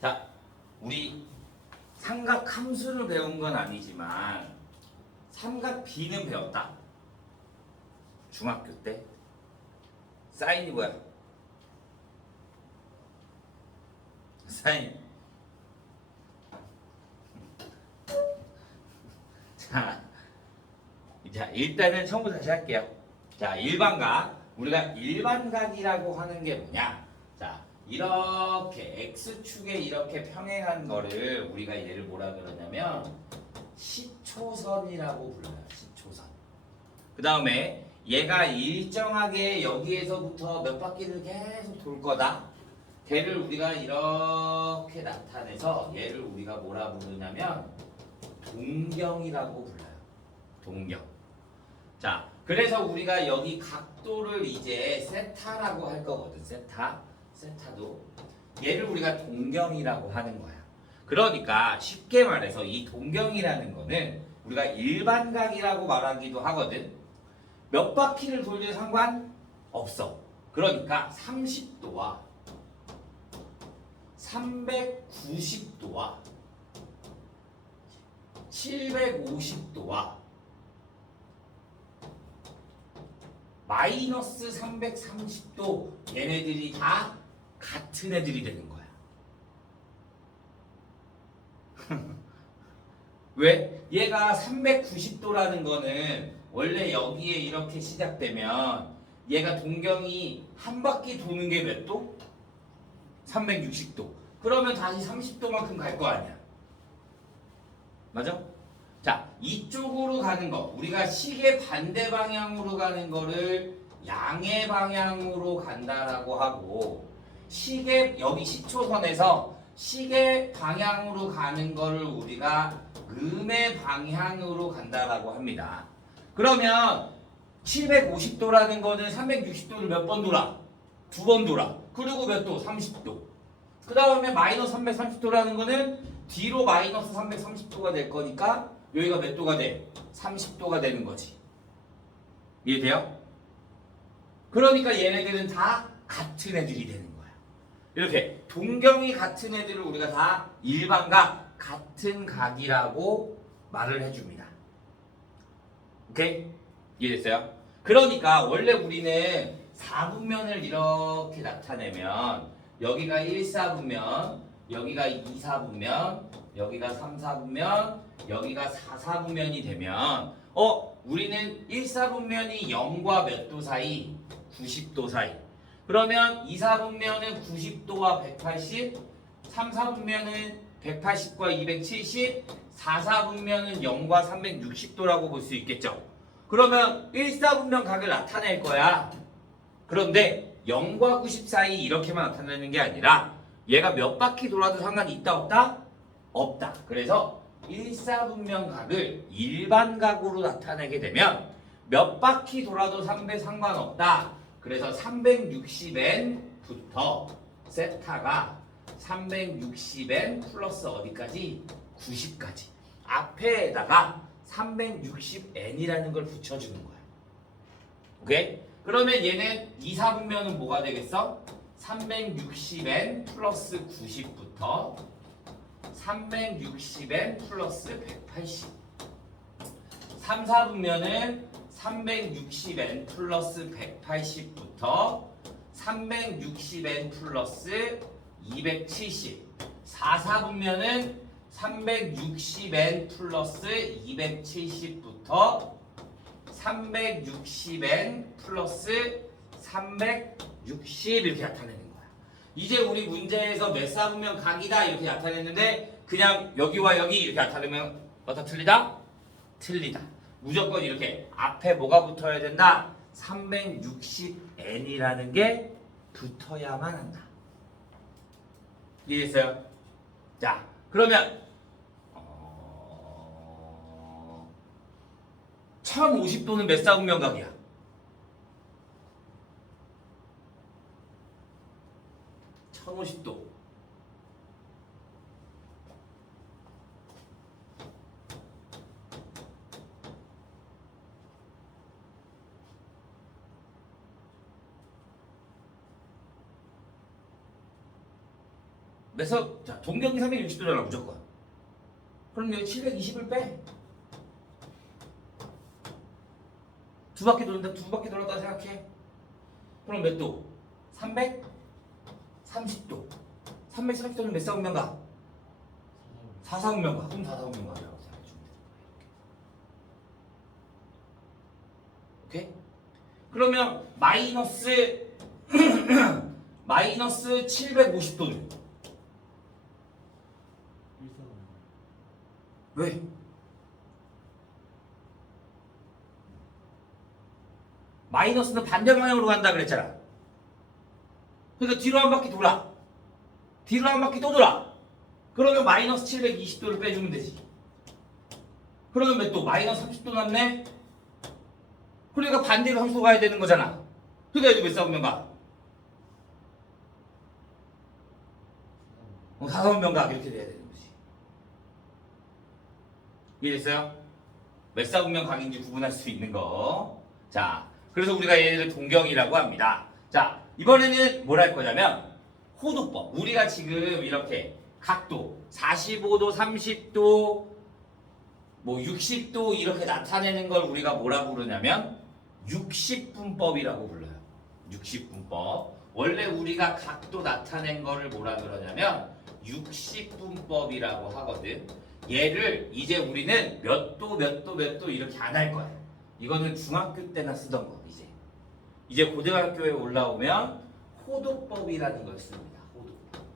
자, 우리 삼각 함수를 배운 건 아니지만 삼각 B는 배웠다. 중학교 때. 사인이 뭐야? 사인. 자, 일단은 처음부터 다시 할게요. 자, 일반각. 우리가 일반각이라고 하는 게 뭐냐? 자, 이렇게 X축에 이렇게 평행한 거를 우리가 얘를 뭐라 그러냐면 시초선이라고 불러요. 시초선. 그 다음에 얘가 일정하게 여기에서부터 몇 바퀴를 계속 돌 거다. 걔를 우리가 이렇게 나타내서 얘를 우리가 뭐라 부르냐면 동경이라고 불러요. 동경. 자, 그래서 우리가 여기 각도를 이제 세타라고 할 거거든. 세타도 얘를 우리가 동경이라고 하는 거야. 그러니까 쉽게 말해서 이 동경이라는 거는 우리가 일반각이라고 말하기도 하거든. 몇 바퀴를 돌든 상관없어. 그러니까 30도와 390도와 750도와 마이너스 330도 얘네들이 다 같은 애들이 되는 거야. 왜? 얘가 390도라는 거는 원래 여기에 이렇게 시작되면 얘가 동경이 한 바퀴 도는 게 몇 도? 360도. 그러면 다시 30도만큼 갈 거 아니야. 맞아? 자, 이쪽으로 가는 거. 우리가 시계 반대 방향으로 가는 거를 양의 방향으로 간다라고 하고, 시계 여기 시초선에서 시계 방향으로 가는 거를 우리가 음의 방향으로 간다라고 합니다. 그러면 750도라는 거는 360도를 몇 번 돌아? 두 번 돌아. 그리고 몇 도? 30도. 그 다음에 마이너스 330도라는 거는 뒤로 마이너스 330도가 될 거니까 여기가 몇 도가 돼? 30도가 되는 거지. 이해돼요? 그러니까 얘네들은 다 같은 애들이 되는 거야. 이렇게 동경이 같은 애들을 우리가 다 일반각, 같은 각이라고 말을 해줍니다. 오케이? 이해됐어요? 그러니까 원래 우리는 4분면을 이렇게 나타내면 여기가 1사분면, 여기가 2사분면, 여기가 3사분면, 여기가 4사분면이 되면 우리는 1사분면이 0과 몇 도 사이? 90도 사이. 그러면 2사분면은 90도와 180, 3사분면은 180과 270, 4사분면은 0과 360도라고 볼 수 있겠죠. 그러면 1사분면 각을 나타낼 거야. 그런데 0과 90 사이 이렇게만 나타내는 게 아니라 얘가 몇 바퀴 돌아도 상관이 있다 없다? 없다. 그래서 1사분면 각을 일반각으로 나타내게 되면 몇 바퀴 돌아도 상관없다. 그래서 360n부터 세타가 360n 플러스 어디까지? 90까지. 앞에다가 360n이라는 걸 붙여주는 거야. 오케이? 그러면 얘는 2사분면은 뭐가 되겠어? 360n 플러스 90부터 360n 플러스 180. 3사분면은 360n 플러스 180부터 360n 플러스 270. 4사분면은 360n 플러스 270부터 360n 플러스 360 이렇게 나타내는 거야. 이제 우리 문제에서 몇 사분면 각이다 이렇게 나타냈는데 그냥 여기와 여기 이렇게 나타내면 어떻다 틀리다? 틀리다. 무조건 이렇게 앞에 뭐가 붙어야 된다? 360n이라는 게 붙어야만 한다. 이해했어요? 자, 그러면 1050도는 몇 사분면 각이야? 1050도. 자, 동경이 360도잖아 무조건. 그럼 여기 720을 빼. 두 바퀴 도는데 두 바퀴 돌았다 생각해. 그럼 몇 도? 330도. 330도는 몇 사분면가? 4사분면가. 그럼 4사분면가라고 생각해주면 돼. 오케이? 그러면 마이너스 750도는 왜? 마이너스는 반대 방향으로 간다 그랬잖아. 그러니까 뒤로 한 바퀴 돌아. 뒤로 한 바퀴 또 돌아. 그러면 마이너스 720도를 빼주면 되지. 그러면 몇 도? 마이너스 30도 남네? 그러니까 반대로 함수 가야 되는 거잖아. 그러니까 여기 몇 사분면가? 4사분면가 이렇게 돼야 되는 거지. 이해됐어요? 몇 사분면 각인지 구분할 수 있는 거. 자, 그래서 우리가 얘네를 동경이라고 합니다. 자, 이번에는 뭘 할 거냐면 호도법. 우리가 지금 이렇게 각도 45도, 30도, 뭐 60도 이렇게 나타내는 걸 우리가 뭐라고 부르냐면 60분법이라고 불러요. 60분법. 원래 우리가 각도 나타낸 거를 뭐라 그러냐면 60분법이라고 하거든. 얘를 이제 우리는 몇 도 이렇게 안 할 거야. 이거는 중학교 때나 쓰던 거 이제 고등학교에 올라오면 호도법이라는 걸 씁니다. 호도법.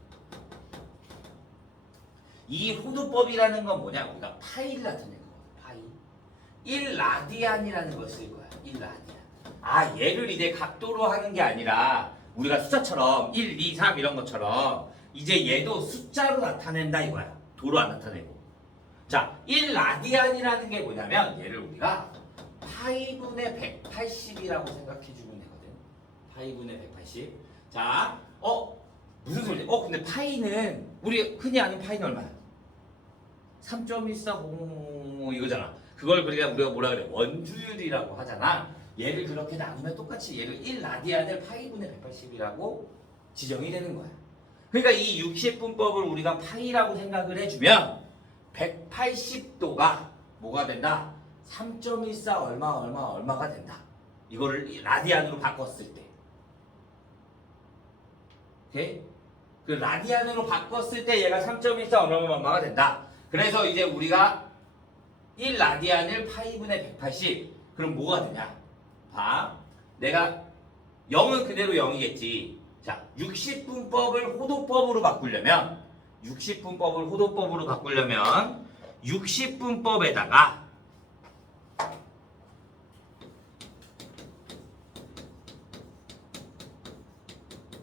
이 호도법이라는 건 뭐냐? 우리가 파이를 나타낸 거거든. 파이. 1라디안이라는 걸 쓸 거야. 1라디안. 아, 얘를 이제 각도로 하는 게 아니라 우리가 숫자처럼 1, 2, 3 이런 것처럼 이제 얘도 숫자로 나타낸다 이거야. 도로 안 나타내고. 자, 1라디안이라는 게 뭐냐면 얘를 우리가 파이분의 180이라고 생각해 주면 되거든. 파이분의 180. 자, 무슨 소리지? 근데 파이는 우리 흔히 아는 파이는 얼마야? 3.1400 이거잖아. 그걸 그러니까 우리가 뭐라 그래? 원주율이라고 하잖아. 얘를 그렇게 나누면 똑같이 얘를 1라디안을 파이분의 180이라고 지정이 되는 거야. 그러니까 이 60분법을 우리가 파이라고 생각을 해주면 180도가 뭐가 된다? 3.14 얼마가 된다. 이거를 라디안으로 바꿨을 때. 오케이? 그 라디안으로 바꿨을 때 얘가 3.14 얼마가 된다. 그래서 이제 우리가 1라디안을 파이분의 180. 그럼 뭐가 되냐? 봐. 내가 0은 그대로 0이겠지. 자, 60분법을 호도법으로 바꾸려면 60분법에다가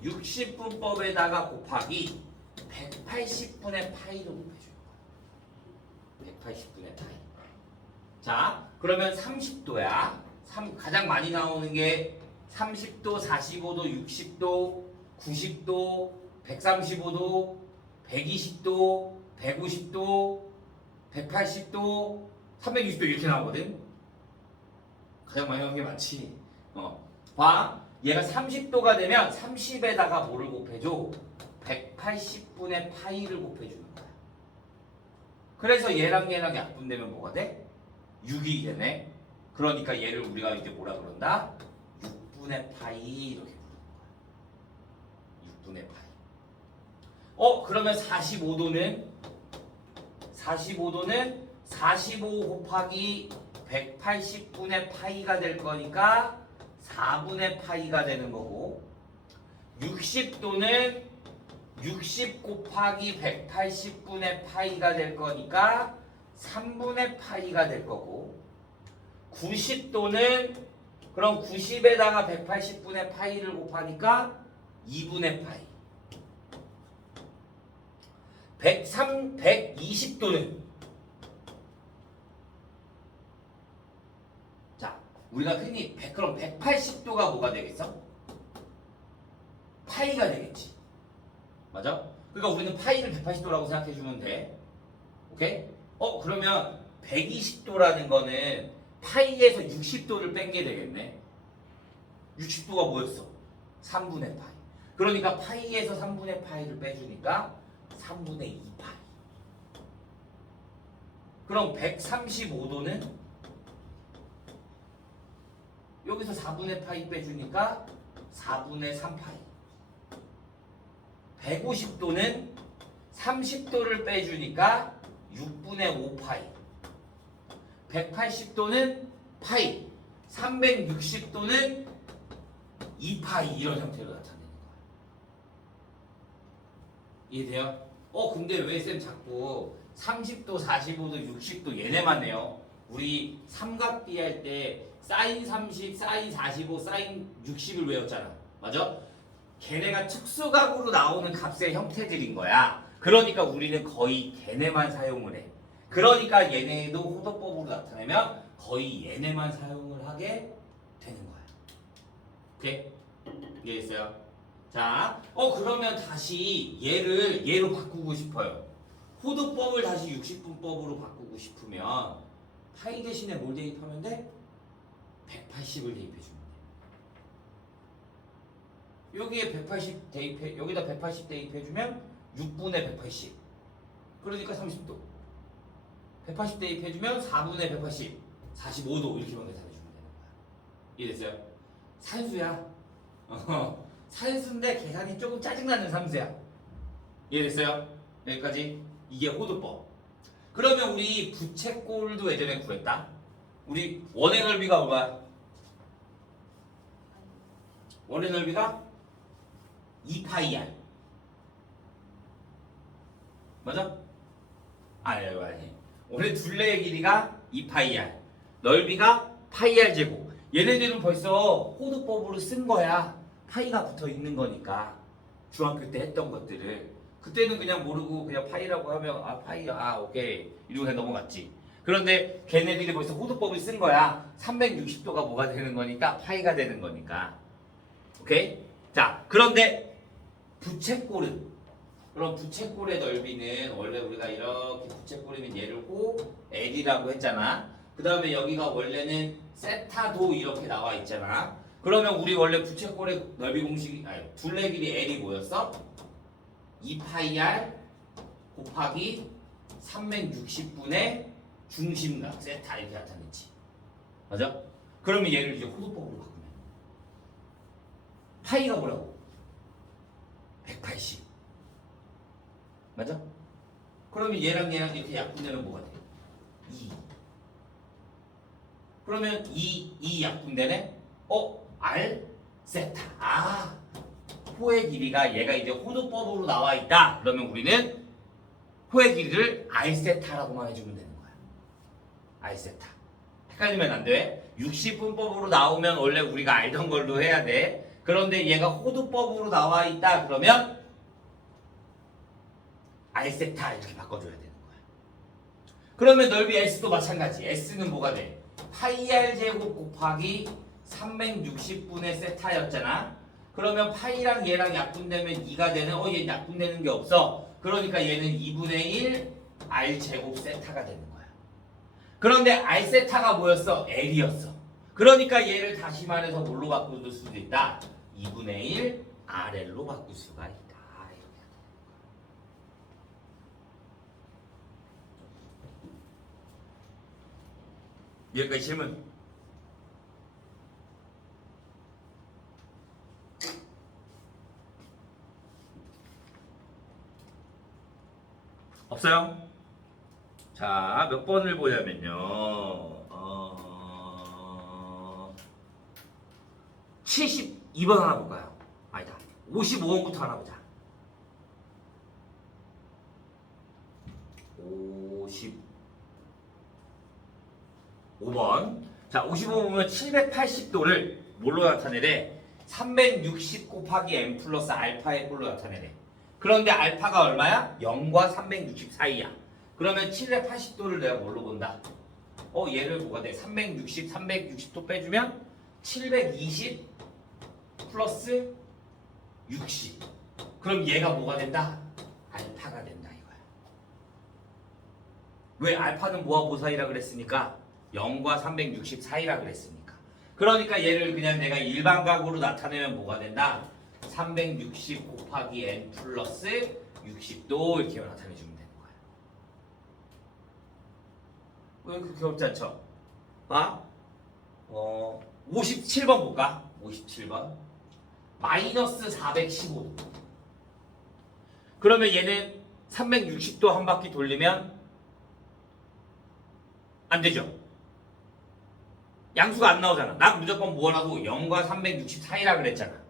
60분법에다가 곱하기 180분의 파이로 곱해줘요. 180분의 파이. 자, 그러면 30도야. 가장 많이 나오는 게 30도, 45도, 60도, 90도, 135도, 120도, 150도, 180도, 360도 이렇게 나오거든. 가장 많이 나오는 게 많지. 봐. 얘가 30도가 되면 30에다가 뭐를 곱해줘? 180분의 파이를 곱해주는 거야. 그래서 얘랑 약분되면 뭐가 돼? 6이 되네. 그러니까 얘를 우리가 이제 뭐라 그런다? 6분의 파이 이렇게 부르는 거야. 6분의 파이. 그러면 45도는 45 곱하기 180분의 파이가 될 거니까 4분의 파이가 되는 거고, 60도는 60 곱하기 180분의 파이가 될 거니까 3분의 파이가 될 거고, 90도는 그럼 90에다가 180분의 파이를 곱하니까 2분의 파이. 120도는 자, 우리가 흔히 그럼 180도가 뭐가 되겠어? 파이가 되겠지. 맞아? 그러니까 우리는 파이를 180도라고 생각해 주면 돼. 오케이? 그러면 120도라는 거는 파이에서 60도를 뺀 게 되겠네. 60도가 뭐였어? 3분의 파이. 그러니까 파이에서 3분의 파이를 빼주니까 3분의 2파이. 그럼 135도는 여기서 4분의 파이 빼주니까 4분의 3파이. 150도는 30도를 빼주니까 6분의 5파이. 180도는 파이. 360도는 2파이. 이런 형태로 나타내는 거야. 이해돼요? 근데 왜 쌤 자꾸 30도, 45도, 60도 얘네만 내요? 우리 삼각비 할 때 사인 30, 사인 45, 사인 60을 외웠잖아. 맞아? 걔네가 특수각으로 나오는 값의 형태들인 거야. 그러니까 우리는 거의 걔네만 사용을 해. 그러니까 얘네도 호도법으로 나타내면 거의 얘네만 사용을 하게 되는 거야. 오케이? 이해했어요? 자, 그러면 다시 얘로 바꾸고 싶어요. 호도법을 다시 60분법으로 바꾸고 싶으면 파이 대신에 뭘 대입하면 돼? 180을 대입해주면 돼. 여기에 180 대입해, 여기다 180 대입해주면 6분의 180. 그러니까 30도. 180 대입해주면 4분의 180. 45도. 이렇게만 계산해주면 되는 거야. 이해됐어요? 산수야. 산수인데 계산이 조금 짜증나는 산수야. 이해됐어요? 여기까지. 이게 호도법. 그러면 우리 부채꼴도 예전에 구했다. 우리 원의 넓이가 얼마야? 원의 넓이가 2파이R. 맞아? 아니. 원의 둘레의 길이가 2파이R. 넓이가 파이R 제곱. 얘네들은 벌써 호도법으로 쓴 거야. 파이가 붙어 있는 거니까. 중학교 때 했던 것들을. 그때는 그냥 모르고 그냥 파이라고 하면 파이 오케이 이러고 그냥 넘어갔지. 그런데 걔네들이 벌써 호도법을 쓴 거야. 360도가 뭐가 되는 거니까 파이가 되는 거니까. 오케이? 자, 그런데 부채꼴은, 그럼 부채꼴의 넓이는 원래 우리가 이렇게 부채꼴이면 얘를 L이라고 했잖아. 그 다음에 여기가 원래는 세타도 이렇게 나와 있잖아. 그러면 우리 원래 부채꼴의 넓이 공식이 둘레 길이 L이 뭐였어? 2파이R 곱하기 360분의 중심각 세타 이렇게 나타냈지. 맞아? 그러면 얘를 이제 호도법으로 바꾸면 파이가 뭐라고? 180. 맞아? 그러면 얘랑 이렇게 약분되면 뭐가 돼? 2. 그러면 이 약분되네? R 세타. 호의 길이가 얘가 이제 호도법으로 나와 있다. 그러면 우리는 호의 길이를 R 세타라고만 해주면 되는 거야. R 세타. 헷갈리면 안 돼. 60분법으로 나오면 원래 우리가 알던 걸로 해야 돼. 그런데 얘가 호도법으로 나와 있다. 그러면 R 세타 이렇게 바꿔줘야 되는 거야. 그러면 넓이 S도 마찬가지. S는 뭐가 돼? 파이 R 제곱 곱하기 360분의 세타였잖아. 그러면 파이랑 얘랑 약분되면 2가 되는, 얘 약분되는 게 없어. 그러니까 얘는 2분의 1 R 제곱 세타가 되는 거야. 그런데 R 세타가 뭐였어? L이었어. 그러니까 얘를 다시 말해서 뭘로 바꿀 수도 있다? 2분의 1 RL로 바꿀 수가 있다. 여기까지 질문. 없어요? 자, 몇 번을 보냐면요. 72번 하나 볼까요? 아니다. 55번부터 하나 보자. 55번. 자, 55번 보면 780도를 뭘로 나타내래? 360 곱하기 n 플러스 알파의 꼴로 나타내래. 그런데 알파가 얼마야? 0과 360 사이야. 그러면 780도를 내가 뭘로 본다? 얘를 뭐가 돼? 360, 360도 빼주면 720 플러스 60. 그럼 얘가 뭐가 된다? 알파가 된다 이거야. 왜? 알파는 뭐와 뭐 사이라 그랬으니까 0과 360 사이라 그랬으니까. 그러니까 얘를 그냥 내가 일반각으로 나타내면 뭐가 된다? 360 곱하기 n 플러스 60도 이렇게 나타내주면 되는 거야. 왜 그렇게 어렵지 않죠? 봐. 57번 볼까? 57번. 마이너스 415도. 그러면 얘는 360도 한 바퀴 돌리면 안 되죠? 양수가 안 나오잖아. 난 무조건 뭐라고 0과 360 사이라 그랬잖아.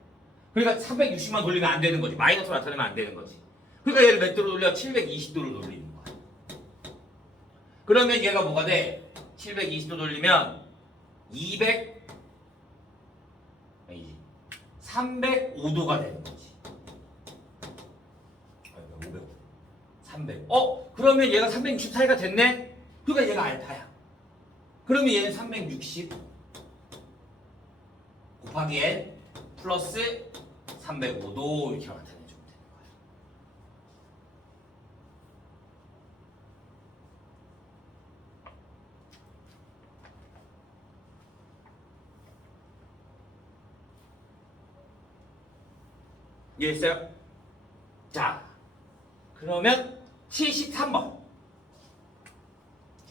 그러니까 360만 돌리면 안 되는 거지. 마이너스 나타내면 안 되는 거지. 그러니까 얘를 몇 도로 돌려? 720도로 돌리는 거야. 그러면 얘가 뭐가 돼? 720도 돌리면 305도가 되는 거지. 500. 300. 그러면 얘가 360 사이가 됐네? 그러니까 얘가 알파야. 그러면 얘는 360 곱하기 n 플러스 305도 이렇게 나타내주면 되는 거야. 이해했어요? 자, 그러면 73번.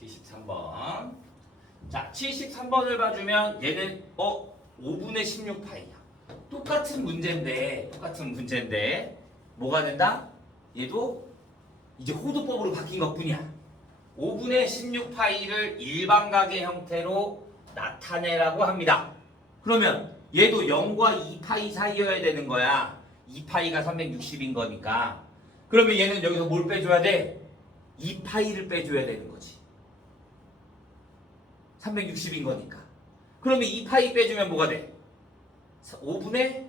73번. 자, 73번을 봐주면 얘는 5분의 16파이야. 똑같은 문제인데 뭐가 된다? 얘도 이제 호도법으로 바뀐 것뿐이야. 5분의 16파이를 일반각의 형태로 나타내라고 합니다. 그러면 얘도 0과 2파이 사이여야 되는 거야. 2파이가 360인 거니까. 그러면 얘는 여기서 뭘 빼줘야 돼? 2파이를 빼줘야 되는 거지. 360인 거니까. 그러면 2파이 빼주면 뭐가 돼? 5분의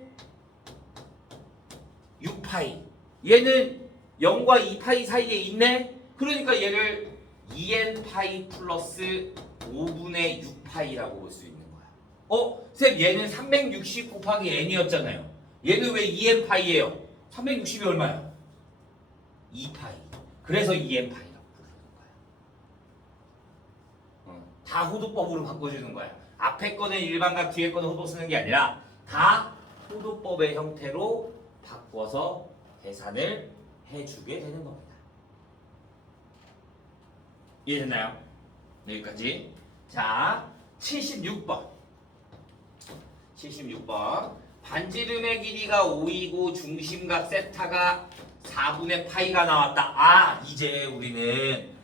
6파이. 얘는 0과 2파이 사이에 있네? 그러니까 얘를 2n파이 플러스 5분의 6파이라고 볼 수 있는 거야. 쌤 얘는 360 곱하기 n이었잖아요. 얘는 왜 2n파이예요? 360이 얼마야? 2파이. 그래서 2n파이. 다 호도법으로 바꿔주는 거야. 앞에 거는 일반각, 뒤에 거는 호도 쓰는 게 아니라 다 호도법의 형태로 바꿔서 계산을 해주게 되는 겁니다. 이해됐나요? 여기까지. 자, 76번. 76번. 반지름의 길이가 5이고 중심각 세타가 4분의 파이가 나왔다. 이제 우리는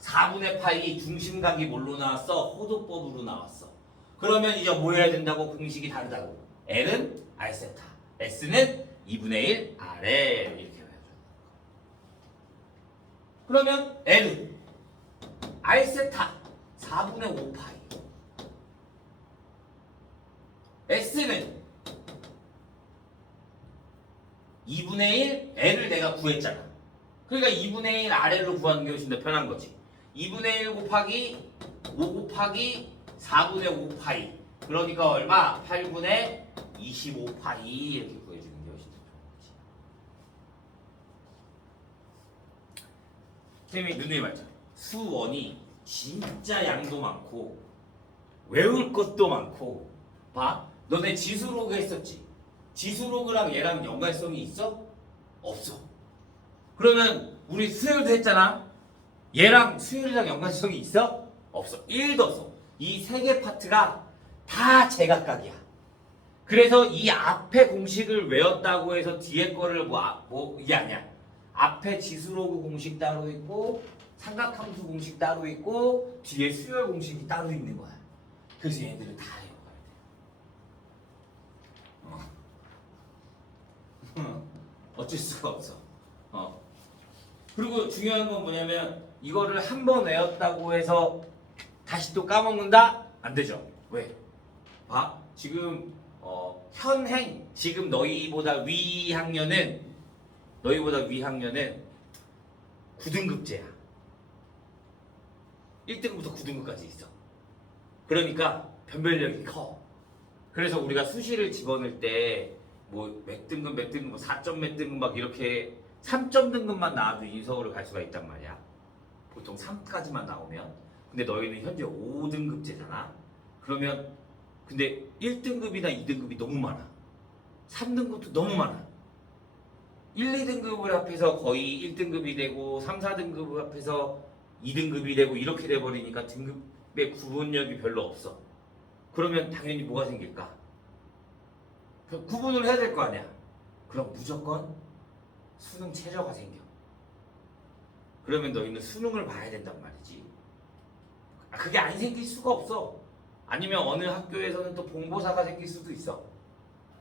4분의 파이 중심각이 뭘로 나왔어? 호도법으로 나왔어. 그러면 이제 뭐 해야 된다고? 공식이 다르다고. L은 R세타, S는 2분의 1 R에 이렇게 해야 돼. 그러면 L은 R세타 4분의 5 파이, S는 2분의 1 L을 내가 구했잖아. 그러니까 2분의 1 R로 구하는 게 훨씬 더 편한 거지. 2분의 1 곱하기 5 곱하기 4분의 5파이. 그러니까 얼마? 8분의 25파이 이렇게 구해주는 게 훨씬 더 좋은 거지. 선생님이 누누이 말죠. 수원이 진짜 양도 많고 외울 것도 많고. 봐, 너네 지수로그 했었지? 지수로그랑 얘랑 연관성이 있어? 없어. 그러면 우리 수열도 했잖아? 얘랑 수열이랑 연관성이 있어? 없어. 1도 없어. 이 세 개 파트가 다 제각각이야. 그래서 이 앞에 공식을 외웠다고 해서 뒤에 거를 이게 아니야. 앞에 지수로그 공식 따로 있고 삼각함수 공식 따로 있고 뒤에 수열 공식이 따로 있는 거야. 그래서 얘들을 다 외워가야 돼. 어쩔 수가 없어. 그리고 중요한 건 뭐냐면 이거를 한 번 외웠다고 해서 다시 또 까먹는다? 안 되죠. 왜? 봐. 지금 현행 지금 너희보다 위 학년은 9등급제야. 1등급부터 9등급까지 있어. 그러니까 변별력이 커. 그래서 우리가 수시를 집어넣을 때 뭐 몇 등급 뭐 4점 몇 등급 막 이렇게 3점 등급만 나와도 인서울을 갈 수가 있단 말이야. 보통 3까지만 나오면. 근데 너희는 현재 5등급제잖아. 그러면 근데 1등급이나 2등급이 너무 많아. 3등급도 너무 많아. 1, 2등급을 합해서 거의 1등급이 되고 3, 4등급을 합해서 2등급이 되고 이렇게 돼버리니까 등급의 구분력이 별로 없어. 그러면 당연히 뭐가 생길까? 구분을 해야 될 거 아니야. 그럼 무조건 수능 최저가 생겨. 그러면 너희는 수능을 봐야 된단 말이지. 그게 안 생길 수가 없어. 아니면 어느 학교에서는 또 본고사가 생길 수도 있어.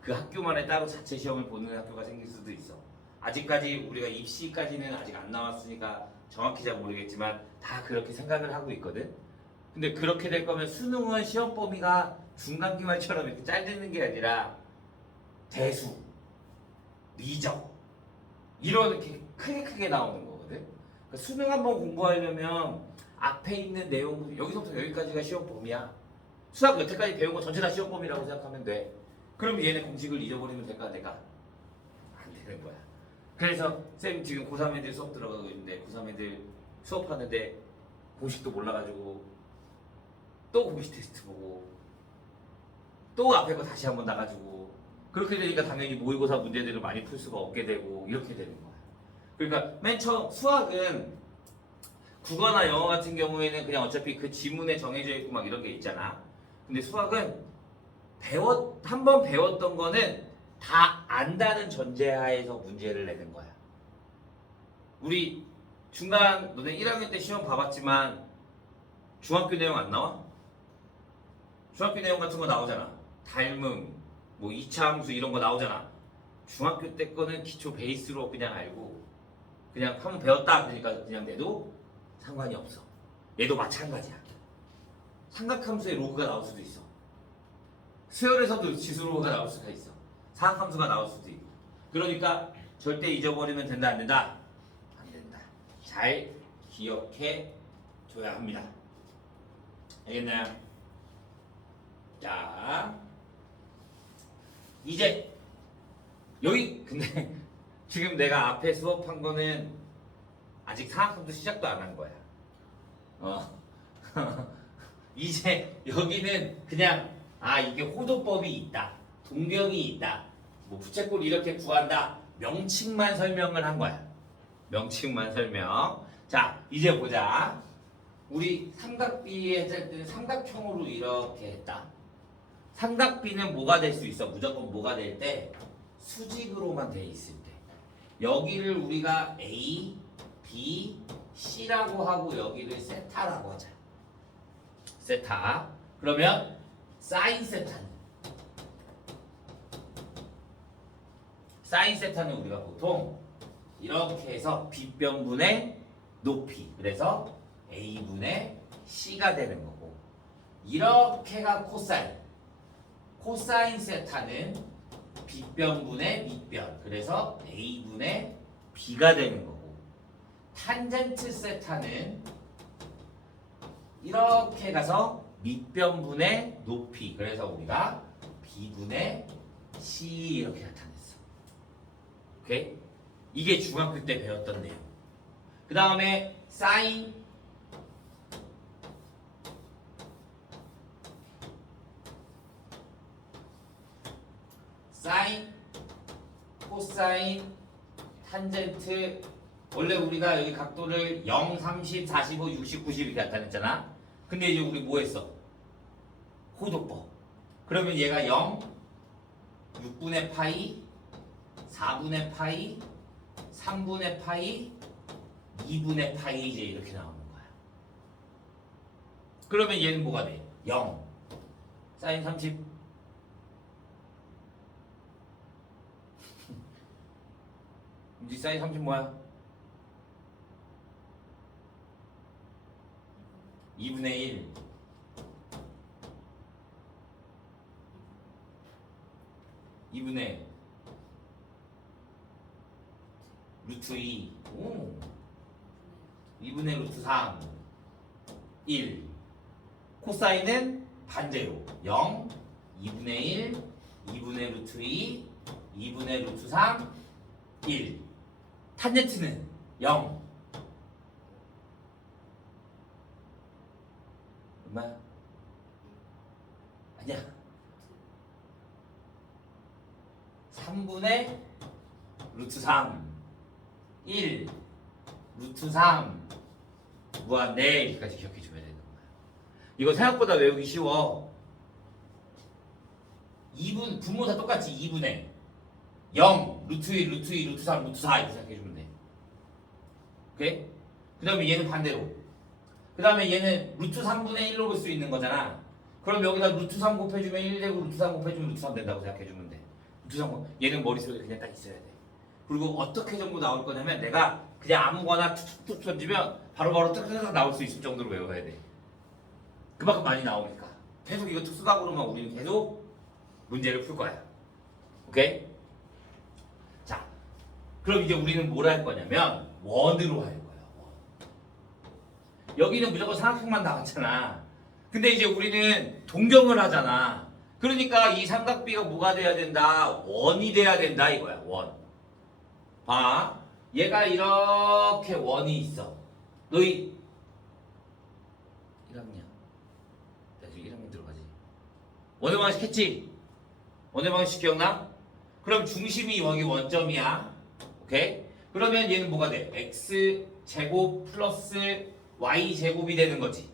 그 학교만에 따로 자체 시험을 보는 학교가 생길 수도 있어. 아직까지 우리가 입시까지는 아직 안 나왔으니까 정확히 잘 모르겠지만 다 그렇게 생각을 하고 있거든. 근데 그렇게 될 거면 수능은 시험 범위가 중간기말처럼 이렇게 잘리는 게 아니라 대수, 미적 이렇게 크게 나오는 거거든. 그러니까 수능 한번 공부하려면 앞에 있는 내용 여기서부터 여기까지가 시험 범위야. 수학 여태까지 배운 거 전체 다 시험 범위라고 생각하면 돼. 그럼 얘네 공식을 잊어버리면 될까? 내가 안 되는 거야. 그래서 쌤 지금 고3 애들 수업 들어가고 있는데 고3 애들 수업하는데 공식도 몰라가지고 또 공식 테스트 보고 또 앞에 거 다시 한번 나가지고 그렇게 되니까 당연히 모의고사 문제들을 많이 풀 수가 없게 되고 이렇게 되는 거야. 그러니까 맨 처음 수학은 국어나 영어 같은 경우에는 그냥 어차피 그 지문에 정해져 있고 막 이런 게 있잖아. 근데 수학은 한 번 배웠던 거는 다 안다는 전제하에서 문제를 내는 거야. 우리 중간 너네 1학년 때 시험 봐봤지만 중학교 내용 안 나와? 중학교 내용 같은 거 나오잖아. 닮음, 뭐 2차 함수 이런 거 나오잖아. 중학교 때 거는 기초 베이스로 그냥 알고 그냥 한번 배웠다 그러니까 그냥 내도 상관이 없어. 얘도 마찬가지야. 삼각함수의 로그가 나올 수도 있어. 수열에서도 지수로가 나올 수가 있어. 사각함수가 나올 수도 있고. 그러니까 절대 잊어버리면 된다 안 된다? 안 된다. 잘 기억해 줘야 합니다. 알겠나요? 자, 이제 여기 근데 지금 내가 앞에 수업한 거는 아직 사각함수 시작도 안 한 거야. 이제 여기는 그냥 이게 호도법이 있다, 동경이 있다, 뭐 부채꼴 이렇게 구한다 명칭만 설명을 한 거야. 명칭만 설명. 자, 이제 보자. 우리 삼각비 했을 때는 삼각형으로 이렇게 했다. 삼각비는 뭐가 될 수 있어? 무조건 뭐가 될 때? 수직으로만 돼 있을 때. 여기를 우리가 A, B, C라고 하고 여기를 세타라고 하자. 세타. 그러면 사인 세타는 우리가 보통 이렇게 해서 B변분의 높이. 그래서 A분의 C가 되는 거고, 이렇게가 코사인. 코사인 세타는 B변분의 밑변. 그래서 A분의 B가 되는 거고, 탄젠트 세타는 이렇게 가서 밑변분의 높이. 그래서 우리가 B분의 C 이렇게 나타냈어. 오케이? 이게 중학교 때 배웠던 내용. 그 다음에 사인 코사인, 탄젠트. 원래 우리가 여기 각도를 0, 30, 45, 60, 90 이렇게 나타냈잖아. 근데 이제 우리 뭐 했어? 호도법. 그러면 얘가 0, 6분의 파이, 4분의 파이, 3분의 파이, 2분의 파이 이제 이렇게 나오는 거야. 그러면 얘는 뭐가 돼? 0. 사인 30. 이제 사인 30 뭐야? 2분의 1. 2분의 루트 2. 오. 2분의 루트 3. 1. 코사인은 반대로 0, 2분의 1, 2분의 루트 2, 2분의 루트 3, 1. 탄젠트는 0. 얼마야? 아니야. 3분의 루트 3 1 루트 3 무한대 이렇게까지 기억해 주면 되는 거야. 이거 생각보다 외우기 쉬워. 2분 분모 다 똑같이 2분의 0 루트 1 루트 2 루트 3 루트 4 이렇게 생각해 주면 돼. 오케이? 그 다음에 얘는 반대로. 그 다음에 얘는 루트 3분의 1로 볼 수 있는 거잖아. 그럼 여기다 루트 3 곱해주면 1 되고 루트 3 곱해주면 루트 3 된다고 생각해주면 돼. 루트 3 얘는 머릿속에 그냥 딱 있어야 돼. 그리고 어떻게 전부 나올 거냐면 내가 그냥 아무거나 툭툭툭 던지면 바로바로 뚝뚝뚝 나올 수 있을 정도로 외워야 돼. 그만큼 많이 나오니까. 계속 이거 특수각으로만 우리는 계속 문제를 풀 거야. 오케이? 자, 그럼 이제 우리는 뭘 할 거냐면 원으로 할 거야. 원. 여기는 무조건 삼각형만 나왔잖아. 근데 이제 우리는 동경을 하잖아. 그러니까 이 삼각비가 뭐가 돼야 된다? 원이 돼야 된다 이거야. 원. 봐. 얘가 이렇게 원이 있어. 너희 1학년. 나 지금 1학년 들어가지. 원의 방식 했지? 원의 방식 기억나? 그럼 중심이 여기 원점이야. 오케이? 그러면 얘는 뭐가 돼? x 제곱 플러스 y 제곱이 되는 거지.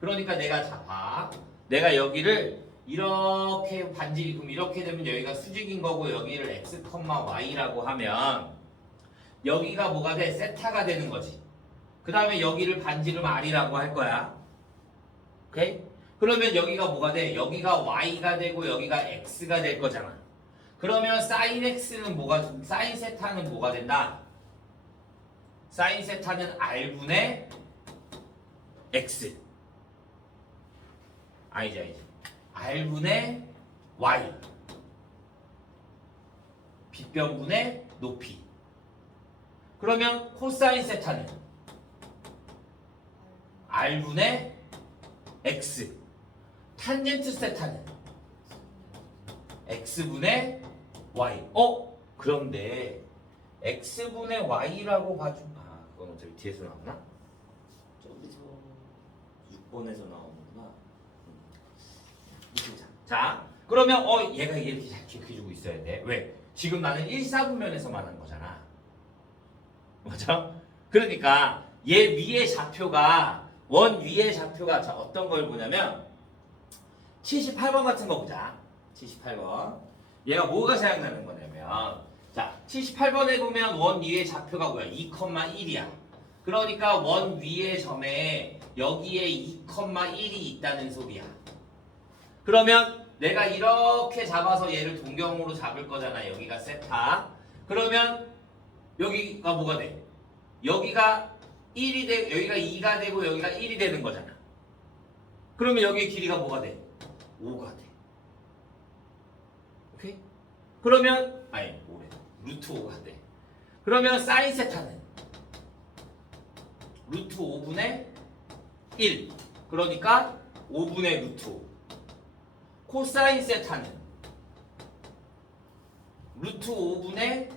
그러니까 내가 봐. 내가 여기를 이렇게 반지 그럼 이렇게 되면 여기가 수직인 거고 여기를 x, y라고 하면 여기가 뭐가 돼? 세타가 되는 거지. 그 다음에 여기를 반지름 r이라고 할 거야. 오케이? 그러면 여기가 뭐가 돼? 여기가 y가 되고 여기가 x가 될 거잖아. 그러면 sin x는 뭐가, sin 세타는 뭐가 된다? sin 세타는 r분의 x. 아니지. r분의 y. 빗변분의 높이. 그러면 코사인 세타는 r분의 x. 탄젠트 세타는 x분의 y. 그런데 x분의 y라고 봐주면 그건 어차피 뒤에서 나오나? 저기서 6번에서 나오는구나. 자, 그러면 얘가 이렇게 잘 기억해주고 있어야 돼. 왜? 지금 나는 1, 4분면에서만 한 거잖아. 맞아? 그러니까 얘 위의 좌표가 원 위의 좌표가 자 어떤 걸 보냐면 78번 같은 거 보자. 78번. 얘가 뭐가 생각나는 거냐면 자 78번에 보면 원 위의 좌표가 뭐야? 2,1이야. 그러니까 원 위의 점에 여기에 2,1이 있다는 소리야. 그러면 내가 이렇게 잡아서 얘를 동경으로 잡을 거잖아. 여기가 세타. 그러면 여기가 뭐가 돼? 여기가 1이 돼, 여기가 2가 되고 여기가 1이 되는 거잖아. 그러면 여기의 길이가 뭐가 돼? 5가 돼. 오케이? 그러면 아니 5래. 루트 5가 돼. 그러면 사인 세타는 루트 5분의 1. 그러니까 5분의 루트 5. 코사인 세타는 루트 5분의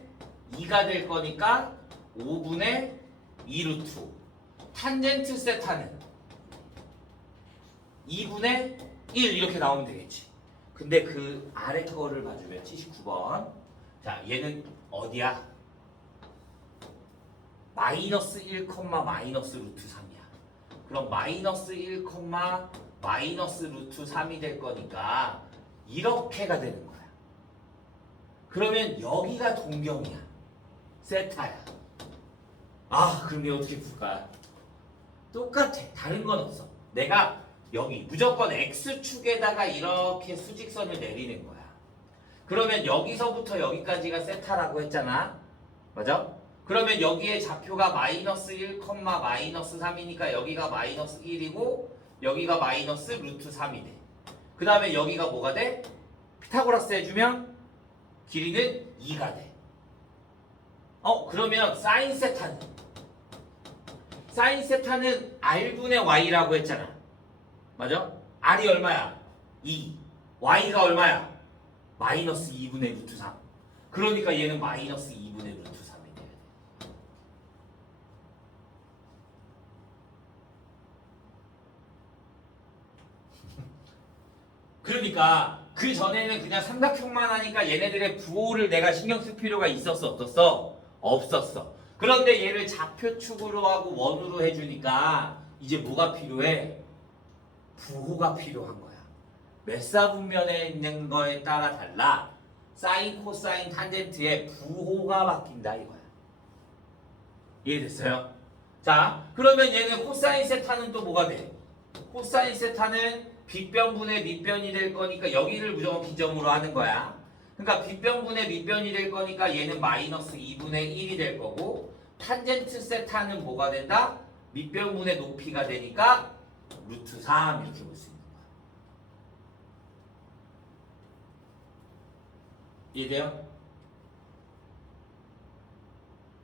2가 될 거니까 5분의 2루트 5. 탄젠트 세타는 2분의 1 이렇게 나오면 되겠지. 근데 그 아래 거를 봐주면 79번. 자, 얘는 어디야? 마이너스 1, 마이너스 루트 3이야. 그럼 마이너스 1, 마이너스 루트 3이 될 거니까 이렇게가 되는 거야. 그러면 여기가 동경이야. 세타야. 그럼 얘 어떻게 풀까? 똑같아. 다른 건 없어. 내가 여기 무조건 x축에다가 이렇게 수직선을 내리는 거야. 그러면 여기서부터 여기까지가 세타라고 했잖아. 맞아? 그러면 여기에 좌표가 마이너스 1, 마이너스 3이니까 여기가 마이너스 1이고 여기가 마이너스 루트 3이 돼. 그 다음에 여기가 뭐가 돼? 피타고라스 해주면 길이는 2가 돼. 그러면 사인 세타는 r분의 y라고 했잖아. 맞아? r이 얼마야? 2. y가 얼마야? 마이너스 2분의 루트 3. 그러니까 얘는 마이너스 2분의 루트 3이 돼야 돼. 그러니까 그 전에는 그냥 삼각형만 하니까 얘네들의 부호를 내가 신경 쓸 필요가 있었어 없었어? 없었어. 그런데 얘를 좌표축으로 하고 원으로 해주니까 이제 뭐가 필요해? 부호가 필요한 거야. 몇 사분면에 있는 거에 따라 달라 사인, 코사인, 탄젠트의 부호가 바뀐다 이거야. 이해됐어요? 자, 그러면 얘는 코사인 세타는 또 뭐가 돼? 코사인 세타는 빗변분의 밑변이 될 거니까 여기를 무조건 기점으로 하는 거야. 그러니까 빗변분의 밑변이 될 거니까 얘는 마이너스 2분의 1이 될 거고 탄젠트 세타는 뭐가 된다? 밑변분의 높이가 되니까 루트 3 이렇게 볼 수 있는 거야. 이해돼요?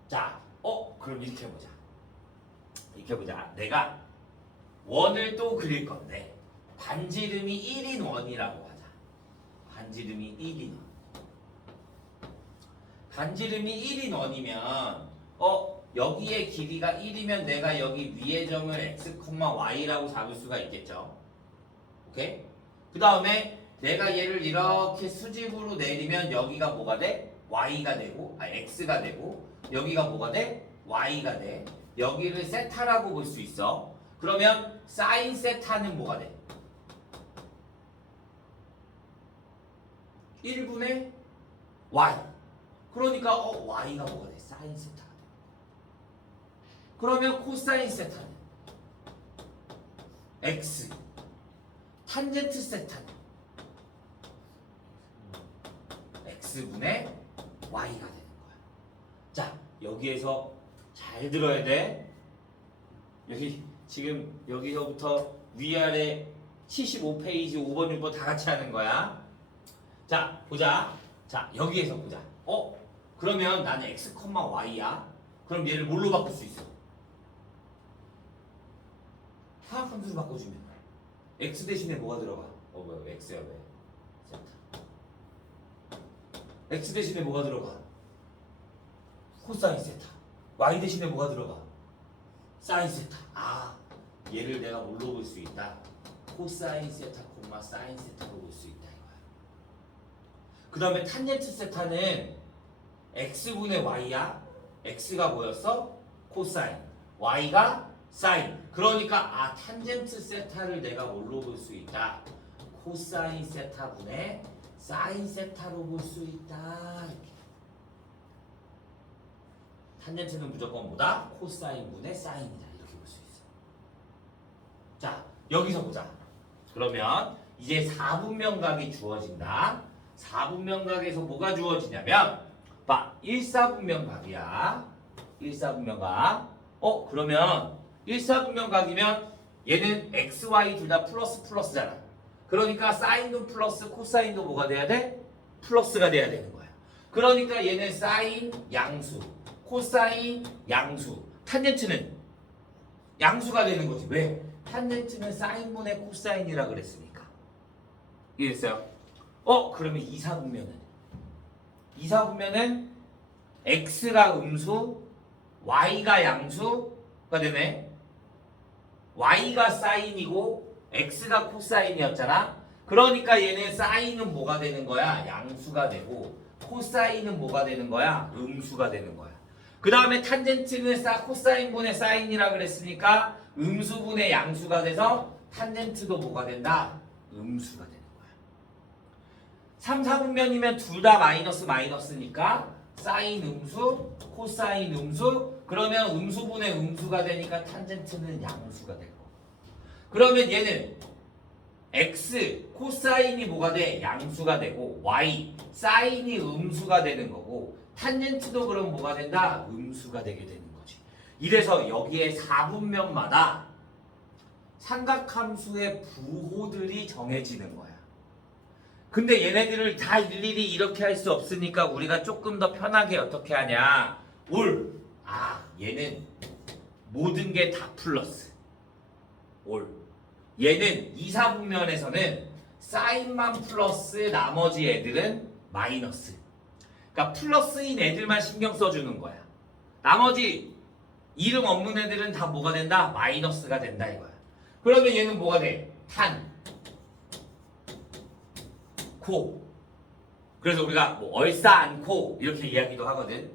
자, 그럼 이렇게 해보자. 이렇게 보자. 내가 원을 또 그릴 건데 반지름이 1인 원이라고 하자. 반지름이 1인 원. 반지름이 1인 원이면 여기의 길이가 1이면 내가 여기 위의 점을 x, y라고 잡을 수가 있겠죠. 오케이? 그 다음에 내가 얘를 이렇게 수직으로 내리면 여기가 뭐가 돼? y가 되고 x가 되고 여기가 뭐가 돼? y가 돼. 여기를 세타라고 볼 수 있어. 그러면 사인 세타는 뭐가 돼? 1분의 y. 그러니까 y가 뭐가 돼? 사인 세타가 돼. 그러면 코사인 세타는 x. 탄젠트 세타는 x분의 y가 되는 거야. 자, 여기에서 잘 들어야 돼. 여기 지금 여기서부터 위아래 75페이지 5번 6번 다 같이 하는 거야. 자, 보자. 자, 여기에서 보자. 그러면 나는 x, y야. 그럼 얘를 뭘로 바꿀 수 있어? 화학함수로 바꿔주면 x 대신에 뭐가 들어가? 뭐야? x야 왜? 세타. x 대신에 뭐가 들어가? 코사인 세타. y 대신에 뭐가 들어가? 사인 세타. 얘를 내가 뭘로 볼 수 있다? 코사인 세타, 사인 세타로 볼 수 있다 이거야. 그 다음에 탄젠트 세타는 x분의 y야. x가 뭐였어? 코사인. y가 사인. 그러니까 탄젠트 세타를 내가 뭘로 볼 수 있다? 코사인 세타분의 사인 세타로 볼 수 있다. 이렇게. 탄젠트는 무조건 뭐다? 코사인분의 사인이다. 이렇게 볼 수 있어. 자, 여기서 보자. 그러면 이제 4분면각이 주어진다. 4분면각에서 뭐가 주어지냐면 봐, 1사분면각이야. 1사분면각. 그러면 1사분면각이면 얘는 x, y 둘 다 플러스잖아. 그러니까 사인도 플러스 코사인도 뭐가 돼야 돼? 플러스가 돼야 되는 거야. 그러니까 얘는 사인 양수, 코사인 양수, 탄젠트는 양수가 되는 거지. 왜? 탄젠트는 사인분의 코사인이라 그랬으니까. 이해됐어요? 그러면 2사분면은 x가 음수, y가 양수가 되네. y가 사인이고 x가 코사인이었잖아. 그러니까 얘는 사인은 뭐가 되는 거야? 양수가 되고 코사인은 뭐가 되는 거야? 음수가 되는 거야. 그 다음에 탄젠트는 코사인분의 사인이라 그랬으니까 음수분의 양수가 돼서 탄젠트도 뭐가 된다? 음수가 되는 거야. 3, 4분면이면 둘 다 마이너스니까 사인 음수, 코사인 음수. 그러면 음수분의 음수가 되니까 탄젠트는 양수가 되고. 그러면 얘는 x, 코사인이 뭐가 돼? 양수가 되고 y, 사인이 음수가 되는 거고 탄젠트도 그럼 뭐가 된다? 음수가 되게 되는 거지. 이래서 여기에 4분면마다 삼각함수의 부호들이 정해지는 거야. 근데 얘네들을 다 일일이 이렇게 할 수 없으니까 우리가 조금 더 편하게 어떻게 하냐? 얘는 모든 게 다 플러스. 얘는 2, 4분면에서는 사인만 플러스 나머지 애들은 마이너스. 그러니까 플러스인 애들만 신경 써주는 거야. 나머지 이름 없는 애들은 다 뭐가 된다? 마이너스가 된다 이거야. 그러면 얘는 뭐가 돼? 탄, 않고, 그래서 우리가 뭐 얼싸 않고 이렇게 이야기도 하거든.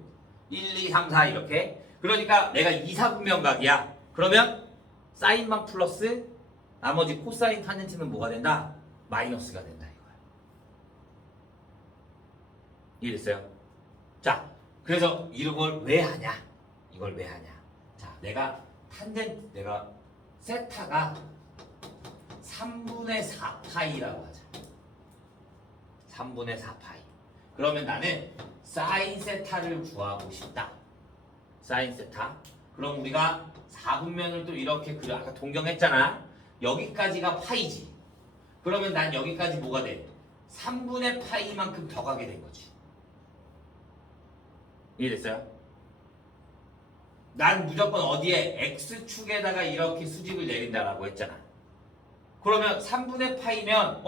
1, 2, 3, 4 이렇게. 그러니까 내가 2, 4분면각이야. 그러면 사인만 플러스 나머지 코사인 탄젠트는 뭐가 된다? 마이너스가 된다 이거야. 이해됐어요? 자, 그래서 이걸 왜 하냐? 이걸 왜 하냐? 자, 내가 세타가 3분의 4 파이라고 하자. 3분의 4 파이. 그러면 나는 사인 세타를 구하고 싶다. 사인 세타. 그럼 우리가 4분면을 또 이렇게 그려. 아까 동경했잖아. 여기까지가 파이지. 그러면 난 여기까지 뭐가 돼? 3분의 파이만큼 더 가게 된 거지. 이해됐어요? 난 무조건 어디에 x축에다가 이렇게 수직을 내린다라고 했잖아. 그러면 3분의 파이면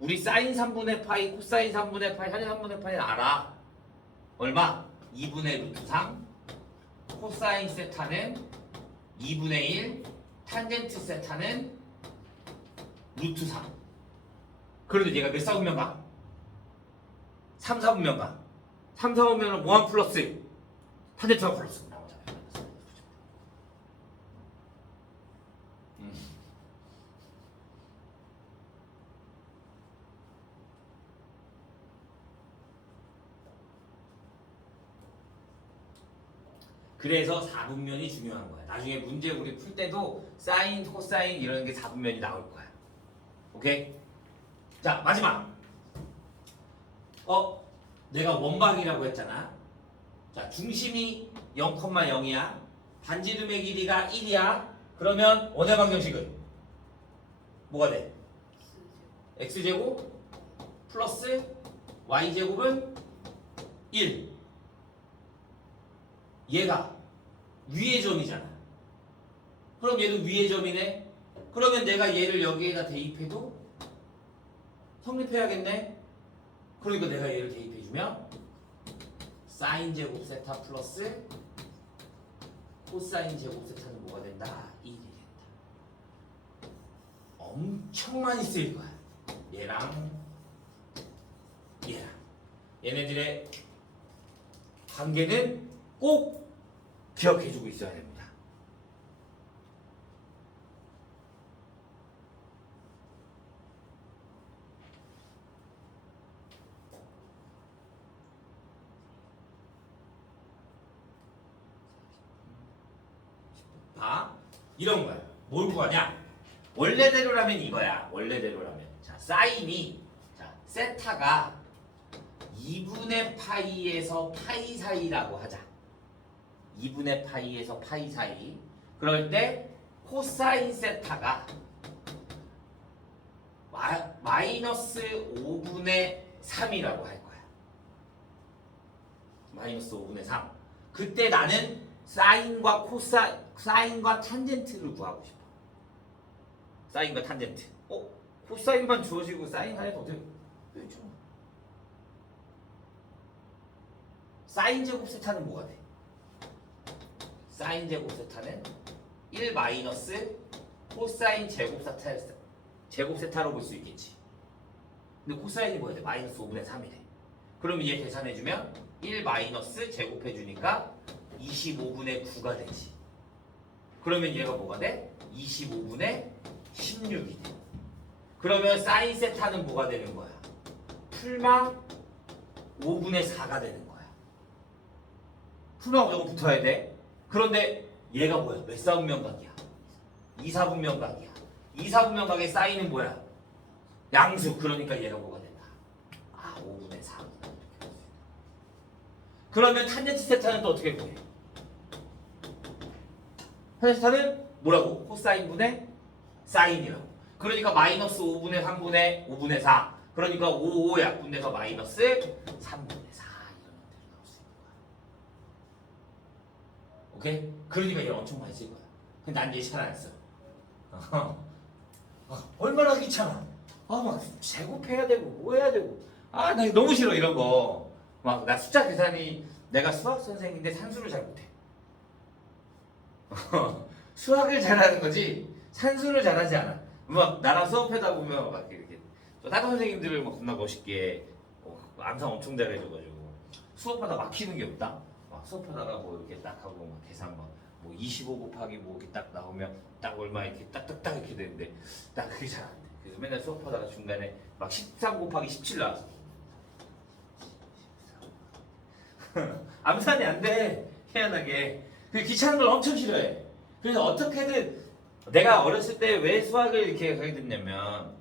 우리 사인 3분의 파이, 코사인 3분의 파이, 사인 3분의 파이는 알아. 얼마? 2분의 루트 3. 코사인 세타는 2분의 1. 탄젠트 세타는 루트 3. 그런데 얘가 몇 사분면 가? 3, 4분면 가. 3, 4분면은 뭐한 플러스? 탄젠트가 플러스. 그래서 4분면이 중요한 거야. 나중에 문제 우리 풀 때도 사인, 코사인 이런 게 4분면이 나올 거야. 오케이? 자, 마지막. 내가 원박이라고 했잖아. 자, 중심이 0,0이야. 반지름의 길이가 1이야. 그러면 원의 방정식은 뭐가 돼? x제곱 플러스 y제곱은 1. 얘가 위의 점이잖아. 그럼 얘도 위의 점이네. 그러면 내가 얘를 여기에다 대입해도 성립해야겠네. 그러니까 내가 얘를 대입해주면 사인 제곱 세타 플러스 코사인 제곱 세타는 뭐가 된다? 1이 된다. 엄청 많이 쓰일 거야. 얘랑 얘랑 얘네들의 관계는 꼭 기억해주고 있어야 됩니다. 봐, 이런 거야. 뭘 구하냐? 원래대로라면 이거야. 원래대로라면. 자, 사인이 세타가 2분의 파이에서 파이 사이라고 하자. 2분의 파이에서 파이 사이. 그럴 때 코사인 세타가 마이너스 5분의 3이라고 할 거야. 마이너스 5분의 3. 그때 나는 사인과 사인과 탄젠트를 구하고 싶어. 사인과 탄젠트. 코사인만 주어지고 사인 하나도 어떻게 그렇죠? 사인 제곱 세타는 뭐가 돼? 사인 제곱 세타는 1 마이너스 코사인 제곱 세타로 볼 수 있겠지. 근데 코사인이 뭐야 돼? 마이너스 5분의 3이 돼. 그럼 얘 계산해주면 1 마이너스 제곱해주니까 25분의 9가 되지. 그러면 얘가 뭐가 돼? 25분의 16이 돼. 그러면 사인 세타는 뭐가 되는 거야? 풀마 5분의 4가 되는 거야. 풀마 무조건 붙어야 돼. 그런데 얘가 뭐야? 몇 사분면각이야? 2사분면각이야. 2사분면각의 사인은 뭐야? 양수. 그러니까 얘가 뭐가 된다? 5분의 4. 그러면 탄젠트 세타는 또 어떻게 구해? 탄젠트 세타는 뭐라고? 코사인분의 사인이라고. 그러니까 마이너스 5분의 3분의 5분의 4. 그러니까 5 약분돼서 마이너스 3분의 4 이런 형태로 나올 수 있는 거야. 오케이? 그러니까 얘 엄청 많이 쓸 거야. 근데 난 얘 잘 안 써. 얼마나 귀찮아. 막 제곱해야 되고 뭐 해야 되고. 나 너무 싫어 이런 거. 막 나 숫자 계산이 내가 수학 선생인데 산수를 잘 못해. 수학을 잘하는 거지 산수를 잘하지 않아. 막 나랑 수업하다 보면 막 이렇게 저 다른 선생님들을 막 겁나 멋있게 암산 엄청 잘해줘가지고 수업하다 막히는 게 없다. 막 수업하다가 뭐 이렇게 딱 하고 막 계산 뭐 25 곱하기 뭐 이렇게 딱 나오면 딱 얼마 이렇게 딱딱딱 이렇게 되는데 딱 그게 잘 안 돼. 그래서 맨날 수업하다가 중간에 막 13 곱하기 17 나왔어. 암산이 안 돼. 희한하게. 그 귀찮은 걸 엄청 싫어해. 그래서 어떻게든 내가 어렸을 때 왜 수학을 이렇게 하게 됐냐면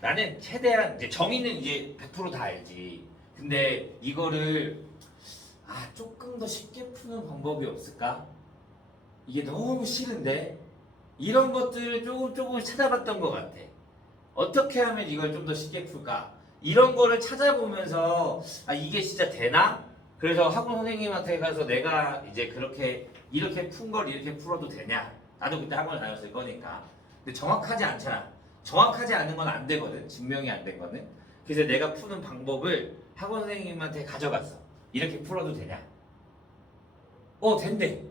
나는 최대한 이제 정의는 이제 100% 다 알지. 근데 이거를 조금 더 쉽게 푸는 방법이 없을까? 이게 너무 싫은데 이런 것들을 조금 찾아봤던 것 같아. 어떻게 하면 이걸 좀 더 쉽게 풀까? 이런 거를 찾아보면서 이게 진짜 되나? 그래서 학원 선생님한테 가서 내가 이제 그렇게 이렇게 푼 걸 이렇게 풀어도 되냐? 나도 그때 학원을 다녔을 거니까. 근데 정확하지 않잖아. 정확하지 않은 건 안 되거든. 증명이 안 된 거는. 그래서 내가 푸는 방법을 학원 선생님한테 가져갔어. 이렇게 풀어도 되냐? 된대.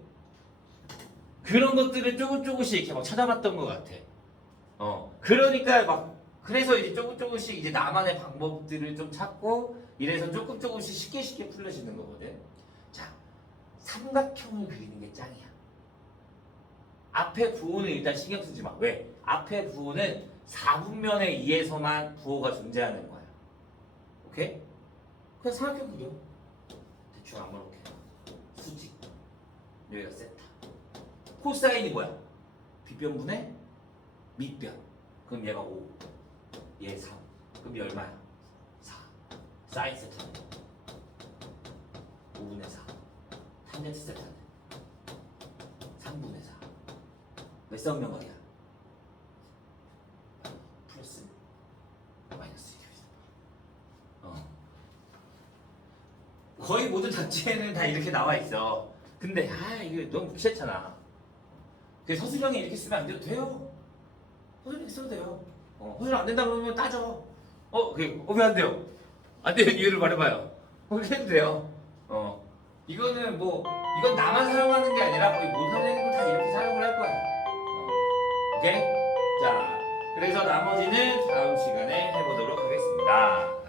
그런 것들을 조금씩 이렇게 막 찾아봤던 것 같아. 그러니까 막 그래서 이제 조금씩 이제 나만의 방법들을 좀 찾고 이래서 조금씩 쉽게 풀려지는 거거든. 자, 삼각형을 그리는 게 짱이야. 앞에 부호는 일단 신경 쓰지 마. 왜? 앞에 부호는 4분면에 의해서만 부호가 존재하는 거야. 오케이? 그냥 삼각형 그려. 대충 아무렇게 수직. 여기가 세타. 코사인이 뭐야? 빗변분의 밑변. 그럼 얘가 5. 얘 3. 그럼 얘 얼마야? 4. 사인 세타네. 5분의 4. 탄젠트 세타네. 3분의 4. 몇 성명거리야? 플러스 마이너스 1. 거의 모든 잡지에는 다 이렇게 나와 있어. 근데 이게 너무 귀찮잖아. 그래서 서술형이 이렇게 쓰면 안 돼도 돼요. 서술형 이렇게 써도 돼요. 서술형 안 된다 그러면 따져. 왜 안 돼요? 안 되는 이유를 말해봐요. 그렇게 해도 돼요. 이거는 이건 나만 사용하는 게 아니라 거의 모든 선생님들 다 이렇게 사용을 할 거야. 오케이? 자, 그래서 나머지는 다음 시간에 해보도록 하겠습니다.